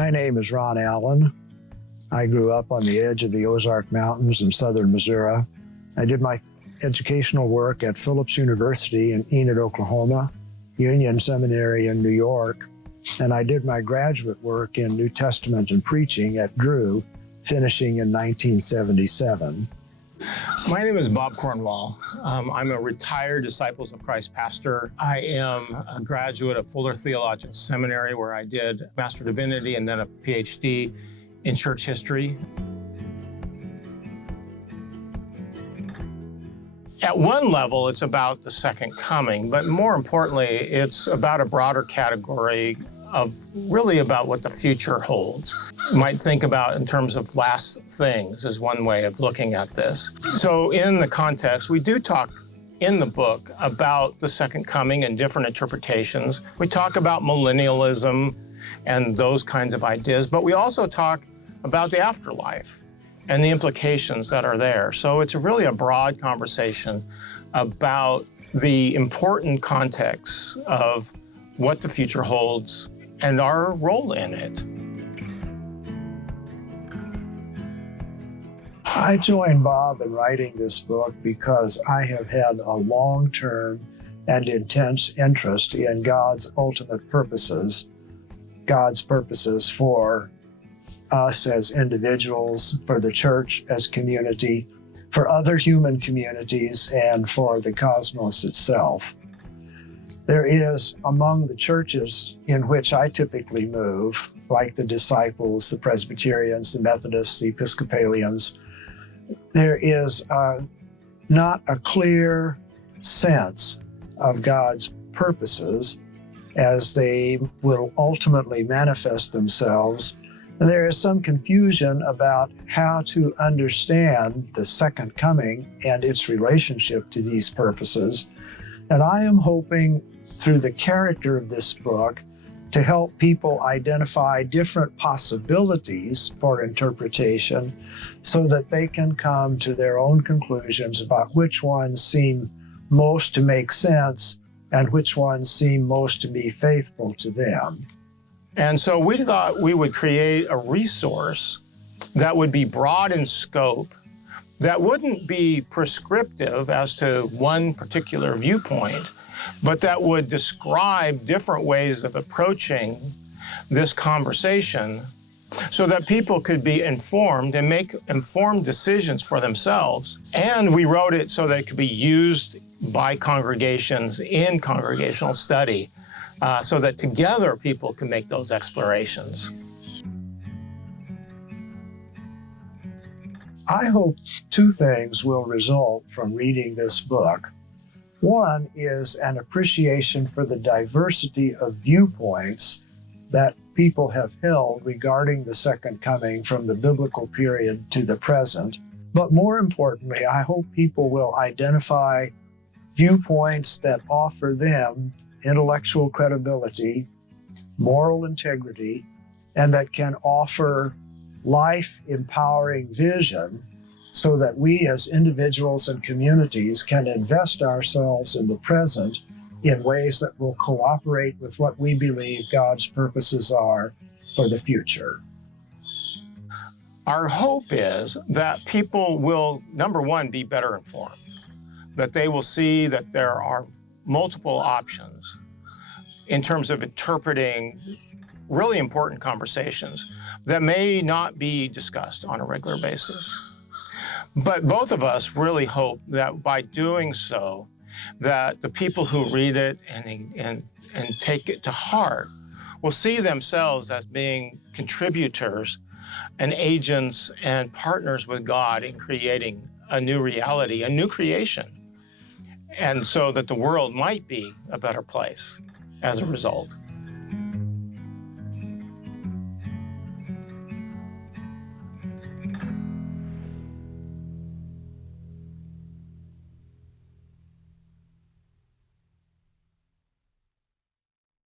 My name is Ron Allen. I grew up on the edge of the Ozark Mountains in southern Missouri. I did my educational work at Phillips University in Enid, Oklahoma, Union Seminary in New York, and I did my graduate work in New Testament and preaching at Drew, finishing in 1977. My name is Bob Cornwall. I'm a retired Disciples of Christ pastor. I am a graduate of Fuller Theological Seminary, where I did Master of Divinity and then a PhD in church history. At one level, it's about the second coming, but more importantly, it's about a broader category of really about what the future holds. You might think about in terms of last things as one way of looking at this. So in the context, we do talk in the book about the second coming and different interpretations. We talk about millennialism and those kinds of ideas, but we also talk about the afterlife and the implications that are there. So it's really a broad conversation about the important context of what the future holds and our role in it. I joined Bob in writing this book because I have had a long-term and intense interest in God's ultimate purposes, God's purposes for us as individuals, for the church as community, for other human communities, and for the cosmos itself. There is, among the churches in which I typically move, like the Disciples, the Presbyterians, the Methodists, the Episcopalians, there is not a clear sense of God's purposes as they will ultimately manifest themselves. And there is some confusion about how to understand the second coming and its relationship to these purposes. And I am hoping through the character of this book to help people identify different possibilities for interpretation so that they can come to their own conclusions about which ones seem most to make sense and which ones seem most to be faithful to them. And so we thought we would create a resource that would be broad in scope, that wouldn't be prescriptive as to one particular viewpoint, but that would describe different ways of approaching this conversation so that people could be informed and make informed decisions for themselves. And we wrote it so that it could be used by congregations in congregational study, so that together people can make those explorations. I hope two things will result from reading this book. One is an appreciation for the diversity of viewpoints that people have held regarding the second coming from the biblical period to the present. But more importantly, I hope people will identify viewpoints that offer them intellectual credibility, moral integrity, and that can offer life-empowering vision so that we as individuals and communities can invest ourselves in the present in ways that will cooperate with what we believe God's purposes are for the future. Our hope is that people will, number one, be better informed, that they will see that there are multiple options in terms of interpreting really important conversations that may not be discussed on a regular basis. But both of us really hope that by doing so, that the people who read it and take it to heart will see themselves as being contributors and agents and partners with God in creating a new reality, a new creation, and so that the world might be a better place as a result.